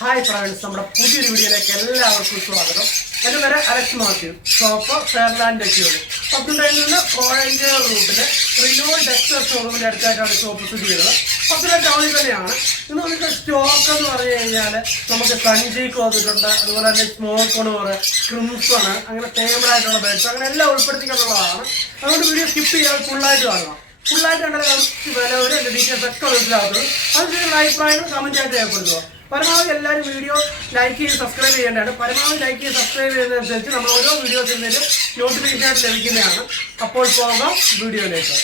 Hi friends നമ്മുടെ പുതിയൊരു വീഡിയോയിലേക്ക് എല്ലാവർക്കും സ്വാഗതം. എന്റെ പേര് അലക്സ് മാത്യു. ഷോപ്പ് ഫെയർലാൻഡ് എത്തിയത് പത്തുണ്ടയിൽ നിന്ന് കോഴഞ്ചേർ റൂട്ടിൽ റിനോ ഡെക്സർ ഷോറൂമിന്റെ അടുത്തായിട്ടാണ് ഷോപ്പ് സ്ഥിതി ചെയ്യുന്നത്. പത്തുണ്ട ടൗണിൽ തന്നെയാണ്. ഇന്ന് നമുക്ക് സ്റ്റോക്ക് എന്ന് പറഞ്ഞു കഴിഞ്ഞാൽ നമുക്ക് സഞ്ചി വന്നിട്ടുണ്ട്. അതുപോലെ തന്നെ സ്മോൾ കൊണൂർ ക്രിംസൺ അങ്ങനെ ഫേമറായിട്ടുള്ള ബെഡ്സ് അങ്ങനെ എല്ലാം ഉൾപ്പെടുത്തിക്കൊണ്ടുള്ളതാണ്. അതുകൊണ്ട് വീഡിയോ സ്കിപ്പ് ചെയ്യാതെ ഫുള്ളായിട്ട് കാണുക. ഫുള്ളായിട്ട് കണ്ടാൽ വില ഒരു ഡീറ്റെയിൽസ് ഒക്കെ മനസ്സിലാകുന്നത് അത് കമന്റ് ആയിട്ട് രേഖപ്പെടുത്തുക. പരമാവധി എല്ലാവരും വീഡിയോ ലൈക്ക് ചെയ്ത് സബ്സ്ക്രൈബ് ചെയ്യേണ്ടതാണ്. പരമാവധി ലൈക്ക് ചെയ്ത് സബ്സ്ക്രൈബ് ചെയ്യുന്നതനുസരിച്ച് നമ്മൾ ഓരോ വീഡിയോസിൽ നിന്നും നോട്ടിഫിക്കേഷൻ ആയിട്ട് ലഭിക്കുന്നതാണ്. അപ്പോൾ പോകാം വീഡിയോയിലേക്ക്.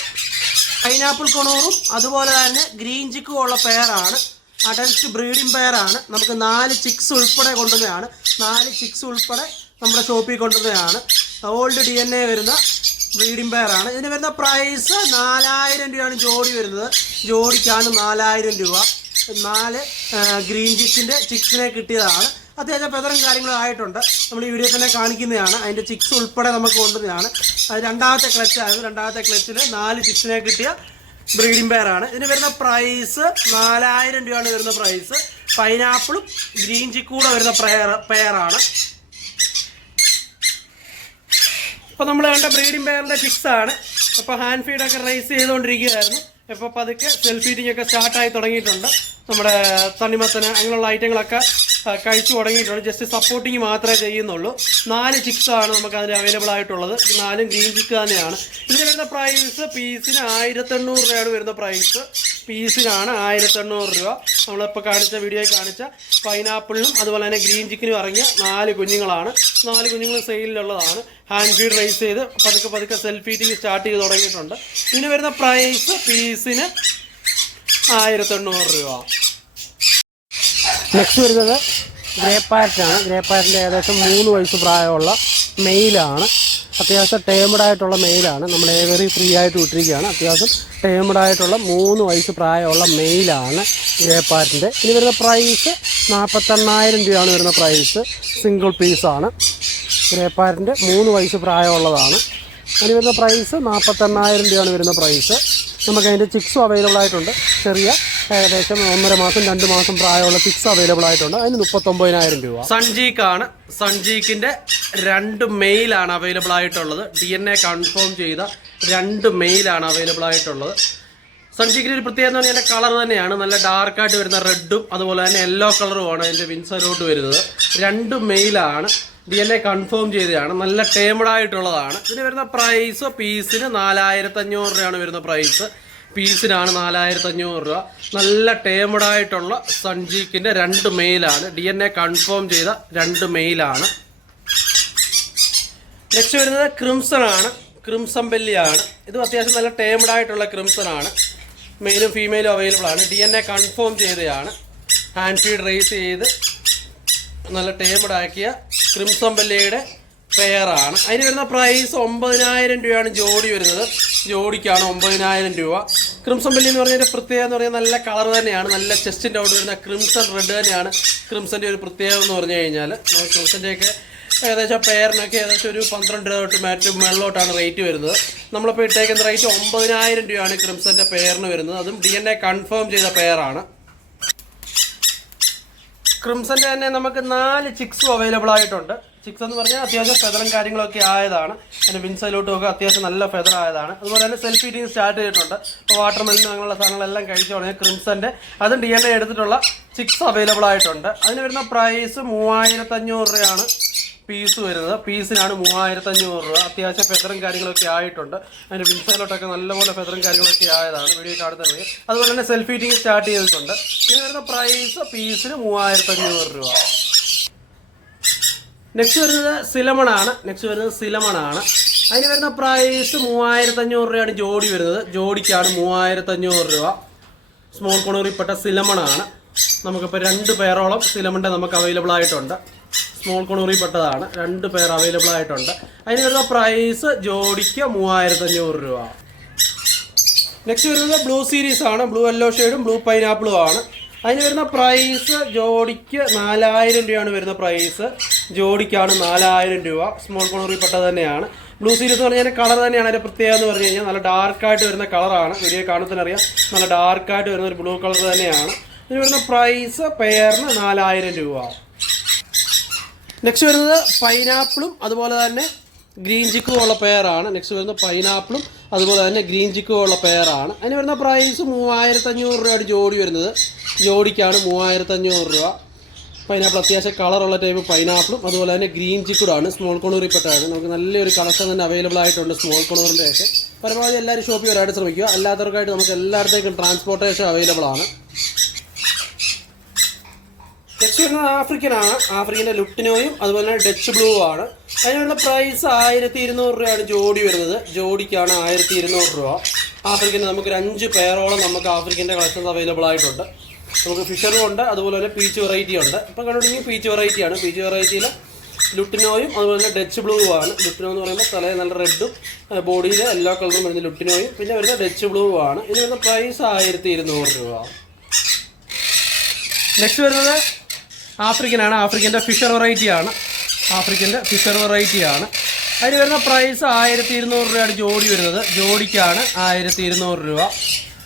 പൈനാപ്പിൾ കൊണൂറും അതുപോലെ തന്നെ ഗ്രീൻ ചിക്കും ഉള്ള പെയറാണ് അഡൽറ്റ് ബ്രീഡിംഗ് പെയറാണ് നമുക്ക് നാല് ചിക്സ് ഉൾപ്പെടെ കൊണ്ടുവന്നതാണ്. നാല് ചിക്സ് ഉൾപ്പെടെ നമ്മുടെ ഷോപ്പിൽ കൊണ്ടുവന്നതാണ്. ഓൾഡ് ഡി എൻ എ വരുന്ന ബ്രീഡിംഗ് പെയറാണ് ഇതിന് വരുന്ന പ്രൈസ് നാലായിരം രൂപയാണ് ജോഡി വരുന്നത്. ജോഡിക്കാണ് നാലായിരം രൂപ. നാല് ഗ്രീൻ ചിക്സിന്റെ ചിക്സിനെ കിട്ടിയതാണ്. അത്യാവശ്യം പെതറും കാര്യങ്ങളും ആയിട്ടുണ്ട്. നമ്മൾ ഈ വീഡിയോ തന്നെ കാണിക്കുന്നതാണ്. അതിന്റെ ചിക്സ് ഉൾപ്പെടെ നമുക്ക് കൊണ്ടുവന്നതാണ് അത് രണ്ടാമത്തെ ക്ലച്ചായിരുന്നു രണ്ടാമത്തെ ക്ലച്ചിൽ നാല് ചിക്സിനെ കിട്ടിയ ബ്രീഡിംഗ് പെയറാണ് ഇതിന് വരുന്ന പ്രൈസ് നാലായിരം രൂപയാണ് വരുന്ന പ്രൈസ് പൈനാപ്പിളും ഗ്രീൻ ചിക്കൂടെ വരുന്ന പെയർ പെയറാണ് ഇപ്പോൾ നമ്മൾ കണ്ട ബ്രീഡിംഗ് പെയറിന്റെ ചിക്സ് ആണ്. അപ്പോൾ ഹാൻഡ് ഫീഡൊക്കെ റൈസ് ചെയ്തുകൊണ്ടിരിക്കുകയായിരുന്നു. ഇപ്പോൾ പതുക്കെ സെൽഫ് ഫീഡിംഗ് ഒക്കെ സ്റ്റാർട്ടായി തുടങ്ങിയിട്ടുണ്ട്. നമ്മുടെ തണ്ണിമത്തന് അങ്ങനെയുള്ള ഐറ്റങ്ങളൊക്കെ കഴിച്ചു തുടങ്ങിയിട്ടുണ്ട്. ജസ്റ്റ് സപ്പോർട്ടിങ് മാത്രമേ ചെയ്യുന്നുള്ളൂ. നാല് ചിക്സ് ആണ് നമുക്ക് അതിന് അവൈലബിൾ ആയിട്ടുള്ളത് നാലും ഗ്രീൻ ചിക്ക് തന്നെയാണ്. ഇതിന് വരുന്ന പ്രൈസ് പീസിന് ആയിരത്തെണ്ണൂറ് രൂപയാണ് വരുന്ന പ്രൈസ് പീസിനാണ് ആയിരത്തെണ്ണൂറ് രൂപ. നമ്മളിപ്പോൾ കാണിച്ച വീഡിയോയിൽ കാണിച്ച പൈനാപ്പിളിനും അതുപോലെ തന്നെ ഗ്രീൻ ചിക്കനും ഇറങ്ങിയ നാല് കുഞ്ഞുങ്ങളാണ്. നാല് കുഞ്ഞുങ്ങൾ സെയിലിലുള്ളതാണ് ഹാൻഡ് ഫീഡ് റൈസ് ചെയ്ത് പതുക്കെ പതുക്കെ സെൽഫ് ഫീഡിങ് സ്റ്റാർട്ട് ചെയ്ത് തുടങ്ങിയിട്ടുണ്ട്. ഇതിന് വരുന്ന പ്രൈസ് പീസിന് ആയിരത്തെണ്ണൂറ് രൂപ. നെക്സ്റ്റ് വരുന്നത് ഗ്രേ പാരറ്റാണ് ഗ്രേ പാരറ്റിന്റെ ഏകദേശം മൂന്ന് വയസ്സ് പ്രായമുള്ള മെയിലാണ് അത്യാവശ്യം ടേമഡ് ആയിട്ടുള്ള മെയിലാണ് നമ്മൾ ഏവറി ഫ്രീ ആയിട്ട് വിട്ടിരിക്കുകയാണ്. അത്യാവശ്യം ടേമഡ് ആയിട്ടുള്ള മൂന്ന് വയസ്സ് പ്രായമുള്ള മെയിലാണ് ഗ്രേ പാരറ്റിന്റെ ഇനി വരുന്ന പ്രൈസ് നാൽപ്പത്തെണ്ണായിരം രൂപയാണ് വരുന്ന പ്രൈസ് സിംഗിൾ പീസാണ് ഗ്രേ പാരറ്റിന്റെ മൂന്ന് വയസ്സ് പ്രായമുള്ളതാണ്. ഇനി വരുന്ന പ്രൈസ് നാൽപ്പത്തെണ്ണായിരം രൂപയാണ് വരുന്ന പ്രൈസ് നമുക്ക് അതിന്റെ ചിക്സും അവൈലബിൾ ആയിട്ടുണ്ട്. ചെറിയ ഏകദേശം ഒന്നര മാസം രണ്ട് മാസം പ്രായമുള്ള ചിക്സ് അവൈലബിൾ ആയിട്ടുണ്ട്. അതിന് മുപ്പത്തൊമ്പതിനായിരം രൂപ. സഞ്ജീക്കാണ്. സഞ്ജീക്കിന്റെ രണ്ട് മെയിലാണ് അവൈലബിൾ ആയിട്ടുള്ളത്. ഡി എൻ എ കൺഫേം ചെയ്ത രണ്ട് മെയിലാണ് അവൈലബിൾ ആയിട്ടുള്ളത്. സൺജീക്കിന് ഒരു പ്രത്യേകത എന്ന് പറഞ്ഞാൽ കളർ തന്നെയാണ്. നല്ല ഡാർക്കായിട്ട് വരുന്ന റെഡും അതുപോലെ തന്നെ യെല്ലോ കളറുമാണ് അതിന്റെ വിൻസലോട്ട് വരുന്നത്. രണ്ട് മെയിലാണ് ഡി എൻ എ കൺഫേം ചെയ്തതാണ്. നല്ല ടേമഡ് ആയിട്ടുള്ളതാണ്. ഇതിന് വരുന്ന പ്രൈസ് പീസിന് നാലായിരത്തി അഞ്ഞൂറ് രൂപയാണ് വരുന്ന പ്രൈസ് പീസിനാണ് നാലായിരത്തി അഞ്ഞൂറ് രൂപ. നല്ല ടേമഡ് ആയിട്ടുള്ള സൺജീക്കിന്റെ രണ്ട് മെയിലാണ് ഡി എൻ എ കൺഫേം ചെയ്ത രണ്ട് മെയിലാണ് നെക്സ്റ്റ് വരുന്നത് ക്രിംസൺ ആണ്. ക്രിംസൺ ബെല്ലിയാണ്. ഇതും അത്യാവശ്യം നല്ല ടേമഡ് ആയിട്ടുള്ള ക്രിംസൺ ആണ്. മെയിലും ഫീമെയിലും അവൈലബിൾ ആണ്. ഡി എൻ എ കൺഫേം ചെയ്തതാണ് ഹാൻഡ് ഫീഡ് റേസ് ചെയ്ത് നല്ല ടേമഡ് ആക്കിയ ക്രിംസൺ ബെല്ലിയുടെ പെയറാണ് അതിന് വരുന്ന പ്രൈസ് ഒമ്പതിനായിരം രൂപയാണ് ജോഡി വരുന്നത്. ജോഡിക്കാണ് ഒമ്പതിനായിരം രൂപ. ക്രിംസൺ ബെല്ലി എന്ന് പറഞ്ഞാൽ പ്രത്യേകത എന്ന് പറഞ്ഞാൽ നല്ല കളർ തന്നെയാണ്. നല്ല ചെസ്റ്റിന്റെ അവിടെ വരുന്ന ക്രിംസൺ റെഡ് തന്നെയാണ്. ക്രിംസന്റെ ഒരു പ്രത്യേകത എന്ന് പറഞ്ഞു കഴിഞ്ഞാൽ ക്രിംസന്റെയൊക്കെ ഏകദേശം പേരിനൊക്കെ ഏകദേശം ഒരു പന്ത്രണ്ട് രൂപ തൊട്ട് മാറ്റ് മുകളിലോട്ടാണ് റേറ്റ് വരുന്നത്. നമ്മളിപ്പോൾ ഇട്ടേക്കുന്ന റേറ്റ് ഒമ്പതിനായിരം രൂപയാണ് ക്രിംസന്റെ പേരിന് വരുന്നത്. അതും ഡി എൻ എ കൺഫേം ചെയ്ത പേരാണ് ക്രിംസന്റെ തന്നെ നമുക്ക് നാല് ചിക്സും അവൈലബിൾ ആയിട്ടുണ്ട്. ചിക്സ് എന്ന് പറഞ്ഞാൽ അത്യാവശ്യം ഫെതറും കാര്യങ്ങളൊക്കെ ആയതാണ്. അതിന്റെ വിൻസൈലോട്ടും ഒക്കെ അത്യാവശ്യം നല്ല ഫെതർ ആയതാണ്. അതുപോലെ തന്നെ സെൽഫ് ഫീഡിങ് സ്റ്റാർട്ട് ചെയ്തിട്ടുണ്ട്. ഇപ്പോൾ വാട്ടർ മെലിനും അങ്ങനെയുള്ള സാധനങ്ങളെല്ലാം കഴിച്ചു തുടങ്ങിയ ക്രിംസന്റെ അതും ഡി എൻ എ എടുത്തിട്ടുള്ള ചിക്സ് അവൈലബിൾ ആയിട്ടുണ്ട്. അതിന് വരുന്ന പ്രൈസ് മൂവായിരത്തഞ്ഞൂറ് രൂപയാണ്. പീസ് വരുന്നത്. പീസിനാണ് മൂവായിരത്തി അഞ്ഞൂറ് രൂപ. അത്യാവശ്യം ഫെദറും കാര്യങ്ങളൊക്കെ ആയിട്ടുണ്ട്. അതിന്റെ വിൻസൈലോട്ടൊക്കെ നല്ലപോലെ ഫെദറും കാര്യങ്ങളൊക്കെ ആയതാണ് വീഡിയോ കാണുന്നത് അതുപോലെ തന്നെ സെൽഫ് ഫീറ്റിംഗ് സ്റ്റാർട്ട് ചെയ്തിട്ടുണ്ട്. ഇതിന് വരുന്ന പ്രൈസ് പീസിന് മൂവായിരത്തി അഞ്ഞൂറ് രൂപ. നെക്സ്റ്റ് വരുന്നത് സിലമൺ ആണ്. നെക്സ്റ്റ് വരുന്നത് സിലമൺ ആണ്. അതിന് വരുന്ന പ്രൈസ് മൂവായിരത്തി അഞ്ഞൂറ് രൂപയാണ് ജോഡി വരുന്നത്. ജോഡിക്കാണ് മൂവായിരത്തി അഞ്ഞൂറ് രൂപ സ്മോൾ കോണൂറിൽപ്പെട്ട സിലമൺ ആണ്. നമുക്കിപ്പോൾ രണ്ട് പേരോളം സിലമണ്ട് നമുക്ക് അവൈലബിൾ ആയിട്ടുണ്ട്. സ്മോൾ കൊണൂറിൽപ്പെട്ടതാണ് രണ്ട് പേർ അവൈലബിൾ ആയിട്ടുണ്ട്. അതിന് വരുന്ന പ്രൈസ് ജോഡിക്ക് മൂവായിരത്തി അഞ്ഞൂറ് രൂപ. നെക്സ്റ്റ് വരുന്നത് ബ്ലൂ സീരീസ് ആണ്. ബ്ലൂ യെല്ലോ ഷെയ്ഡും ബ്ലൂ പൈനാപ്പിളും ആണ്. അതിന് വരുന്ന പ്രൈസ് ജോഡിക്ക് നാലായിരം രൂപയാണ് വരുന്ന പ്രൈസ് ജോഡിക്കാണ് നാലായിരം രൂപ. സ്മോൾ പെട്ടത് തന്നെയാണ്. ബ്ലൂ സീരീസ് എന്ന് പറഞ്ഞാൽ കളർ തന്നെയാണ്. അതിന്റെ പ്രത്യേകത എന്ന് പറഞ്ഞു കഴിഞ്ഞാൽ നല്ല ഡാർക്കായിട്ട് വരുന്ന കളറാണ് വീഡിയോ കാണുന്നതിന് അറിയാം നല്ല ഡാർക്കായിട്ട് വരുന്ന ഒരു ബ്ലൂ കളർ തന്നെയാണ്. ഇതിന് വരുന്ന പ്രൈസ് പെയറിന് നാലായിരം രൂപ. നെക്സ്റ്റ് വരുന്നത് പൈനാപ്പിളും അതുപോലെ തന്നെ ഗ്രീൻ ചിക്കും ഉള്ള പെയറാണ് നെക്സ്റ്റ് വരുന്നത് പൈനാപ്പിളും അതുപോലെ തന്നെ ഗ്രീൻ ചിക്കും ഉള്ള പെയറാണ് അതിന് വരുന്ന പ്രൈസ് മൂവായിരത്തി അഞ്ഞൂറ് രൂപയാണ് ജോഡി വരുന്നത്. ജോഡിക്കാണ് മൂവായിരത്തി അഞ്ഞൂറ് രൂപ. പൈനാപ്പിൾ അത്യാവശ്യം കളറുള്ള ടൈപ്പ് പൈനാപ്പിളും അതുപോലെ തന്നെ ഗ്രീൻ ചിക്കുടാണ് സ്മോൾ കൊണൂറിൽപ്പെട്ടാണ് നമുക്ക് നല്ലൊരു കളക്ഷൻ തന്നെ അവൈലബിൾ ആയിട്ടുണ്ട് സ്മോൾ കൊണൂറിന്റെ ഒക്കെ പരമാവധി എല്ലാവരും ഷോപ്പിൽ വരാനായിട്ട് ശ്രമിക്കുക. അല്ലാത്തവർക്കായിട്ട് നമുക്ക് എല്ലായിടത്തേക്കും ട്രാൻസ്പോർട്ടേഷൻ അവൈലബിൾ ആണ് നെക്സ്റ്റ് വരുന്നത് ആഫ്രിക്കനാണ്. ആഫ്രിക്കന്റെ ലുട്ടിനോയും അതുപോലെ തന്നെ ഡച്ച് ബ്ലൂ ആണ്. അതിനുള്ള പ്രൈസ് ആയിരത്തി ഇരുന്നൂറ് രൂപയാണ് ജോഡി വരുന്നത്. ജോഡിക്കാണ് ആയിരത്തി ഇരുന്നൂറ് രൂപ ആഫ്രിക്കന്റെ നമുക്കൊരു അഞ്ച് പേരോളം നമുക്ക് ആഫ്രിക്കന്റെ കളക്ഷൻസ് അവൈലബിൾ ആയിട്ടുണ്ട്. നമുക്ക് ഫിഷറും ഉണ്ട് അതുപോലെ തന്നെ പീച്ച് വെറൈറ്റി ഉണ്ട്. ഇപ്പം കണ്ടുപിടിക്കും പീച്ച് വെറൈറ്റിയാണ് പീച്ച് വെറൈറ്റിയിൽ ലുട്ടിനോയും അതുപോലെ തന്നെ ഡച്ച് ബ്ലൂ ആണ്. ലുട്ടിനോ എന്ന് പറയുമ്പോൾ തലയിൽ നല്ല റെഡും ബോഡിയിൽ എല്ലാ കളറും വരുന്ന ലുട്ടിനോയും പിന്നെ വരുന്ന ഡച്ച് ബ്ലൂ ആണ്. ഇതിന് വരുന്ന പ്രൈസ് ആയിരത്തി ഇരുന്നൂറ് രൂപ. നെക്സ്റ്റ് വരുന്നത് ആഫ്രിക്കനാണ്. ആഫ്രിക്കന്റെ ഫിഷർ വെറൈറ്റി ആണ്. ആഫ്രിക്കന്റെ ഫിഷർ വെറൈറ്റി ആണ്. അതിന് വരുന്ന പ്രൈസ് ആയിരത്തി ഇരുന്നൂറ് രൂപയാണ് ജോഡി വരുന്നത്. ജോഡിക്കാണ് ആയിരത്തി ഇരുന്നൂറ് രൂപ.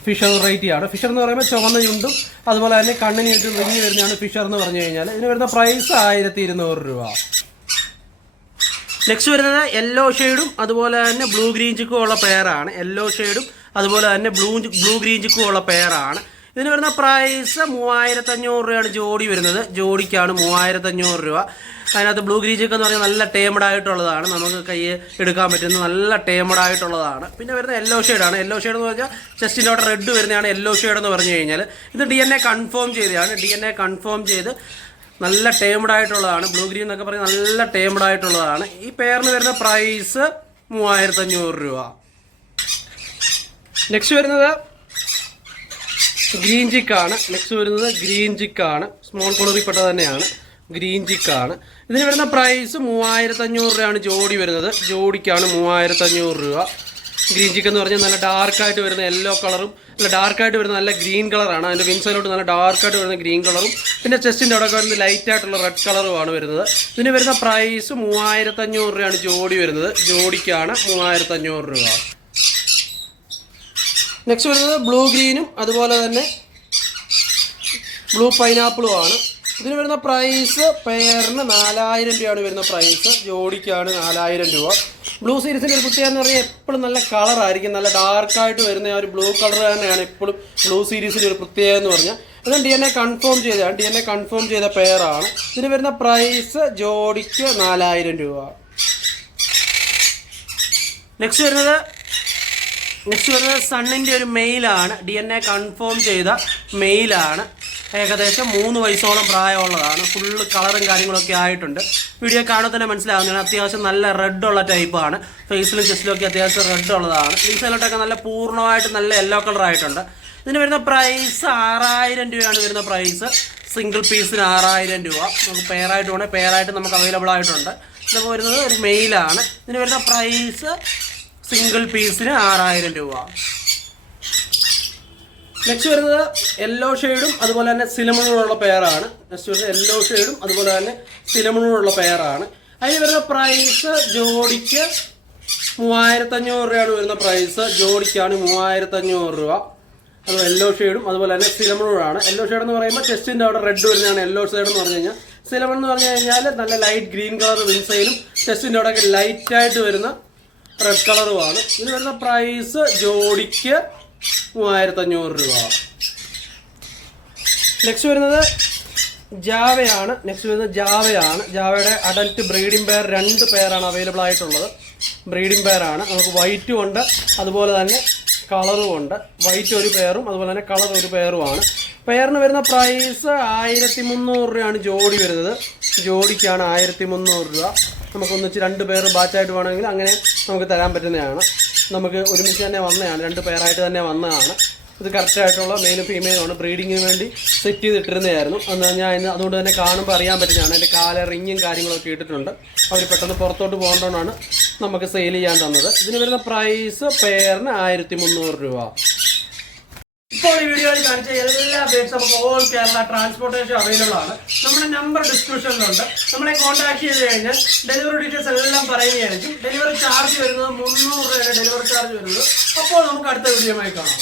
ഫിഷർ വെറൈറ്റി ആണ്. ഫിഷർ എന്ന് പറയുമ്പോൾ ചുവന്ന ചുണ്ടും അതുപോലെ തന്നെ കണ്ണിന് ചുറ്റും റിഞ്ഞ് വരുന്നതാണ് ഫിഷർ എന്ന് പറഞ്ഞു കഴിഞ്ഞാൽ. ഇതിന് വരുന്ന പ്രൈസ് ആയിരത്തി ഇരുന്നൂറ് രൂപ. നെക്സ്റ്റ് വരുന്നത് യെല്ലോ ഷെയ്ഡും അതുപോലെ തന്നെ ബ്ലൂ ഗ്രീൻ ചിക്കും ഉള്ള പെയറാണ് യെല്ലോ ഷെയ്ഡും അതുപോലെ തന്നെ ബ്ലൂ ബ്ലൂ ഗ്രീൻ ചിക്കും ഉള്ള പെയറാണ് ഇതിന് വരുന്ന പ്രൈസ് മൂവായിരത്തി അഞ്ഞൂറ് രൂപയാണ് ജോഡി വരുന്നത്. ജോഡിക്കാണ് മൂവായിരത്തി അഞ്ഞൂറ് രൂപ. അതിനകത്ത് ബ്ലൂ ഗ്രീൻ ചിക്ക് എന്ന് പറഞ്ഞാൽ നല്ല ടേമഡ് ആയിട്ടുള്ളതാണ്. നമുക്ക് കൈ എടുക്കാൻ പറ്റുന്ന നല്ല ടേമഡ് ആയിട്ടുള്ളതാണ്. പിന്നെ വരുന്ന യെല്ലോ ഷെയ്ഡാണ് യെല്ലോ ഷെയ്ഡ് എന്ന് പറഞ്ഞാൽ ചെസ്റ്റിന്റെ റെഡ് വരുന്നതാണ് യെല്ലോ ഷെയ്ഡ് എന്ന് പറഞ്ഞു കഴിഞ്ഞാൽ. ഇത് ഡി എൻ എ കൺഫേം ചെയ്തതാണ്. ഡി എൻ എ കൺഫേം ചെയ്ത് നല്ല ടേമഡ് ആയിട്ടുള്ളതാണ്. ബ്ലൂ ഗ്രീൻ എന്നൊക്കെ പറയുന്നത് നല്ല ടേമഡ് ആയിട്ടുള്ളതാണ്. ഈ പെയറിന് വരുന്ന പ്രൈസ് മൂവായിരത്തി അഞ്ഞൂറ് രൂപ. നെക്സ്റ്റ് വരുന്നത് ഗ്രീൻ ചിക്കാണ് നെക്സ്റ്റ് വരുന്നത് ഗ്രീൻ ചിക്കാണ് സ്മോൾ കൊളറിൽപ്പെട്ട തന്നെയാണ്. ഗ്രീൻ ചിക്കാണ് ഇതിന് വരുന്ന പ്രൈസ് മൂവായിരത്തി അഞ്ഞൂറ് രൂപയാണ് ജോഡി വരുന്നത്. ജോഡിക്കാണ് മൂവായിരത്തി അഞ്ഞൂറ് രൂപ. ഗ്രീൻ ചിക്ക് എന്ന് പറഞ്ഞാൽ നല്ല ഡാർക്കായിട്ട് വരുന്ന യെല്ലോ കളറും നല്ല ഡാർക്കായിട്ട് വരുന്ന നല്ല ഗ്രീൻ കളറാണ് അതിന്റെ വിൻസൈലോട്ട് നല്ല ഡാർക്കായിട്ട് വരുന്ന ഗ്രീൻ കളറും പിന്നെ ചെസ്റ്റിന്റെ അവിടെ വരുന്ന ലൈറ്റ് ആയിട്ടുള്ള റെഡ് കളറുമാണ് വരുന്നത്. ഇതിന് വരുന്ന പ്രൈസ് മൂവായിരത്തഞ്ഞൂറ് രൂപയാണ് ജോഡി വരുന്നത്. ജോഡിക്കാണ് മൂവായിരത്തഞ്ഞൂറ് രൂപ. നെക്സ്റ്റ് വരുന്നത് ബ്ലൂ ഗ്രീനും അതുപോലെ തന്നെ ബ്ലൂ പൈനാപ്പിളും ആണ്. ഇതിന് വരുന്ന പ്രൈസ് പെയറിന് നാലായിരം രൂപയാണ് വരുന്ന പ്രൈസ് ജോഡിക്കാണ് നാലായിരം രൂപ. ബ്ലൂ സീരീസിന്റെ ഒരു പ്രത്യേകത എന്ന് പറഞ്ഞാൽ എപ്പോഴും നല്ല കളറായിരിക്കും നല്ല ഡാർക്കായിട്ട് വരുന്ന ഒരു ബ്ലൂ കളർ തന്നെയാണ് എപ്പോഴും ബ്ലൂ സീരീസിന്റെ ഒരു പ്രത്യേകത എന്ന് പറഞ്ഞാൽ. ഇത് ഡി എൻ എ കൺഫേം ചെയ്തതാണ് ഡി എൻ എ കൺഫേം ചെയ്ത പെയറാണ് ഇതിന് വരുന്ന പ്രൈസ് ജോഡിക്ക് നാലായിരം രൂപ. നെക്സ്റ്റ് വരുന്നത് നെക്സ്റ്റ് വരുന്നത് സണ്ണിന്റെ ഒരു മെയിലാണ് ഡി എൻ എ കൺഫേം ചെയ്ത മെയിലാണ്. ഏകദേശം മൂന്ന് വയസ്സോളം പ്രായമുള്ളതാണ്. ഫുള്ള് കളറും കാര്യങ്ങളൊക്കെ ആയിട്ടുണ്ട്. വീഡിയോ കാണുമ്പോൾ തന്നെ മനസ്സിലാവുന്നതാണ്. അത്യാവശ്യം നല്ല റെഡ് ഉള്ള ടൈപ്പാണ്. ഫേസിലും ചെസ്റ്റിലും ഒക്കെ അത്യാവശ്യം റെഡ് ഉള്ളതാണ് ഫേസിലോട്ടൊക്കെ നല്ല പൂർണമായിട്ട് നല്ല യെല്ലോ കളർ ആയിട്ടുണ്ട് ഇതിന് വരുന്ന പ്രൈസ് ആറായിരം രൂപയാണ് വരുന്ന പ്രൈസ്. സിംഗിൾ പീസിന് ആറായിരം രൂപ. നമുക്ക് പെയറായിട്ട് വേണേൽ പെയറായിട്ട് നമുക്ക് അവൈലബിൾ ആയിട്ടുണ്ട്. ഇത് വരുന്നത് ഒരു മെയിലാണ്. ഇതിന് വരുന്ന പ്രൈസ് സിംഗിൾ പീസിന് ആറായിരം രൂപ. നെക്സ്റ്റ് വരുന്നത് യെല്ലോ ഷെയ്ഡും അതുപോലെ തന്നെ സിലമണുള്ള പെയറാണ് നെക്സ്റ്റ് വരുന്നത് യെല്ലോ ഷെയ്ഡും അതുപോലെ തന്നെ സിലമണുള്ള പെയറാണ് അതിന് വരുന്ന പ്രൈസ് ജോഡിക്ക് മൂവായിരത്തി അഞ്ഞൂറ് രൂപയാണ് വരുന്ന പ്രൈസ് ജോഡിക്കാണ് മൂവായിരത്തി അഞ്ഞൂറ് രൂപ. അത് യെല്ലോ ഷെയ്ഡും അതുപോലെ തന്നെ സിലമണൂടാണ് യെല്ലോ ഷെയ്ഡ് എന്ന് പറയുമ്പോൾ ചെസ്റ്റിന്റെ അവിടെ റെഡ് വരുന്നതാണ് യെല്ലോ ഷെയ്ഡ് എന്ന് പറഞ്ഞു കഴിഞ്ഞാൽ. സിലമൺ എന്ന് പറഞ്ഞു കഴിഞ്ഞാൽ നല്ല ലൈറ്റ് ഗ്രീൻ കളർ വിൻസൈലും ചെസ്റ്റിന്റെ അവിടെയൊക്കെ ലൈറ്റായിട്ട് വരുന്ന റെഡ് കളറുമാണ് ഇതിന് വരുന്ന പ്രൈസ് ജോഡിക്ക് മൂവായിരത്തി അഞ്ഞൂറ് രൂപ. നെക്സ്റ്റ് വരുന്നത് ജാവയാണ്. നെക്സ്റ്റ് വരുന്നത് ജാവയാണ്. ജാവയുടെ അഡൽട്ട് ബ്രീഡിംഗ് പെയർ രണ്ട് പെയറാണ് അവൈലബിൾ ആയിട്ടുള്ളത്. ബ്രീഡിംഗ് പെയറാണ് നമുക്ക് വൈറ്റും ഉണ്ട്. അതുപോലെ തന്നെ കളറും ഉണ്ട്. വൈറ്റ് ഒരു പെയറും അതുപോലെ തന്നെ കളർ ഒരു പെയറുമാണ് പെയറിന് വരുന്ന പ്രൈസ് ആയിരത്തി മുന്നൂറ് രൂപയാണ് ജോഡി വരുന്നത്. ജോഡിക്കാണ് ആയിരത്തി മുന്നൂറ് രൂപ. നമുക്ക് ഒന്നിച്ച് രണ്ട് പേർ ബാച്ചായിട്ട് വേണമെങ്കിൽ അങ്ങനെ നമുക്ക് തരാൻ പറ്റുന്നതാണ്. നമുക്ക് ഒരുമിച്ച് തന്നെ വന്നതാണ്. രണ്ട് പേരായിട്ട് തന്നെ വന്നതാണ്. ഇത് കറക്റ്റായിട്ടുള്ള മെയിലും ഫീമെയിലുമാണ് ബ്രീഡിങ്ങിന് വേണ്ടി സെറ്റ് ചെയ്തിട്ടിരുന്നതായിരുന്നു. എന്നാൽ ഞാൻ ഇന്ന് അതുകൊണ്ട് തന്നെ കാണുമ്പോൾ അറിയാൻ പറ്റുന്നതാണ്. എന്റെ കാല റിങ്ങും കാര്യങ്ങളൊക്കെ ഇട്ടിട്ടുണ്ട്. അവർ പെട്ടെന്ന് പുറത്തോട്ട് പോകേണ്ടതുകൊണ്ടാണ് നമുക്ക് സെയിൽ ചെയ്യാൻ തന്നത്. ഇതിന് വരുന്ന പ്രൈസ് പെയറിന് ആയിരത്തി മുന്നൂറ് രൂപ. ഇപ്പോൾ ഈ വീഡിയോയിൽ കാണിച്ച എല്ലാ അപ്ഡേറ്റ്സ് നമുക്ക് ഓൾ കേരള ട്രാൻസ്പോർട്ടേഷൻ അവൈലബിൾ ആണ്. നമ്മുടെ നമ്പർ ഡിസ്ക്രിപ്ഷനിലുണ്ട് നമ്മളെ കോൺടാക്ട് ചെയ്ത് കഴിഞ്ഞാൽ ഡെലിവറി ഡീറ്റെയിൽസ് എല്ലാം പറയുന്നതായിരിക്കും. ഡെലിവറി ചാർജ് വരുന്നത് മുന്നൂറ് രൂപയുടെ ഡെലിവറി ചാർജ് വരുന്നത്. അപ്പോൾ നമുക്ക് അടുത്ത വീഡിയോയുമായി കാണാം.